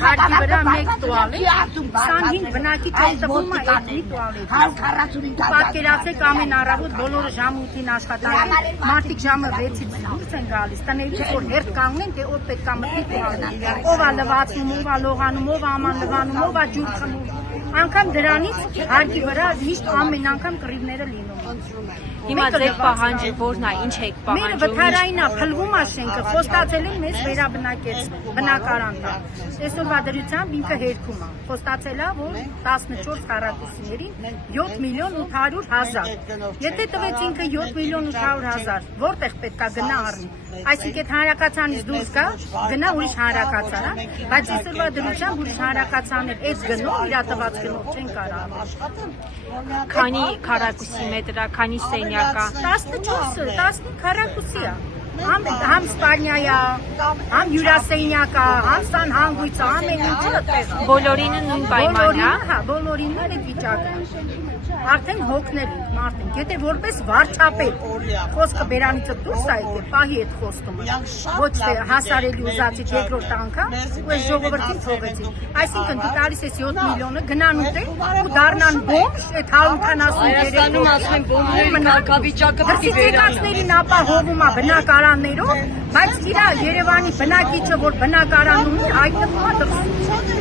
հարկի վրա մեկ տուալետ, 25 բնակիչ տվում է մի տուալետ։ Պատկերացեք ամեն առավոտ բոլորը ժամը 8-ին աշխատանք, մարդիկ ժամը 6-ից դուրս են գալիս, տներից որ հերթ կանգնեն, թե ով պետք է մտնի տուալետ, ով է լվացնում, ով է լողանում, ով է աման լվանում, ով է ջուր խմում, անգամ դրանից հարկի վրա միշտ ամեն անգամ կռիվները լինում են։ Հիմա ձեր պահանջը որն է, ինչ եք պահանջում։ Մեր վթարային է, փլվում է շենքը, խոստացել են մեզ բնակարան տա։ Այսօրվա դրությամբ ինքը հերքում է, խոստացել է, որ 14 քառակուսիներին 7.800.000։ Եթե տվեց ինքը 7.800.000, որտեղ պետք է գնա առնի։ Այսինքն այդ հանրակացանից դուրս գա, գնա ուրիշ հանրակացարան, բայց այսօրվա դրությամբ ուրիշ հանրակացաներ այդ գնով իր տված գնով չեն կարող աշխատել։ Քանի քառակուսի մետր է, քանի սենյակ է։ 14 քառակուսի է։ Համ սպալնյա է, համ հյուրասենյակ է, համ սանհանգույց է, ամեն ինչը տեղ։ Բոլորինը նույն պայմանն է։ Հա, բոլորինն էլ այդ վիճակն է։ Արդեն հոգնել ենք մարդին, եթե որպես վարչապետ խոսքը բերանիցը դուրս է եկել, պահի այդ խոստումը, ոչ թե հասարելի ուզածից երկրորդ անգամ, ու այս ժողովրդին թողեցին։ Այսինքն դու տալիս ես 7 միլիոնը, գնան ուտեն ու դառնան բոմժ, այդ 173 ասում են բոմբերի կարգավիճակը պետք է Ստիպեցիկացներին ապահովում է բնակարաններով, բայց իր Երևանի բնակիչը, որ բնակարան ունի, հայտնվում է դրսում։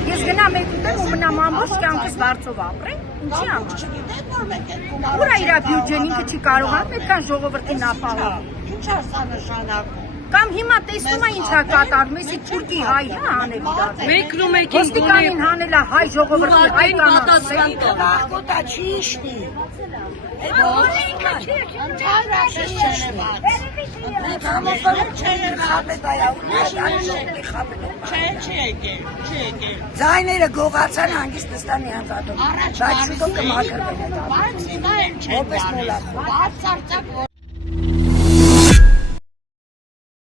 Ես գնամ մեկ ուտեմ ու մնամ ամբողջ կյանքս վարձով ապրեմ, ինչի համար։ Ուր է իր բյուջեն, ինքը չի կարողանում այդքան ժողովրդին ապահովում։ Ինչ է սա նշանակում։ Կամ հիմա տեսնում է ինչ է կատարվում, էսի թուրքի հայ է հանել իրար։ Մեկն ու մեկին Ոստիկանին հանել է հայ ժողովրդի հայ կանանց։ Կողոտա չի իշտի։ Ձայները գողացան հանգիստ նստանի հանձատում, բայց շուտով կմաքրվեն։ Բայց հիմա են չեն գալիս։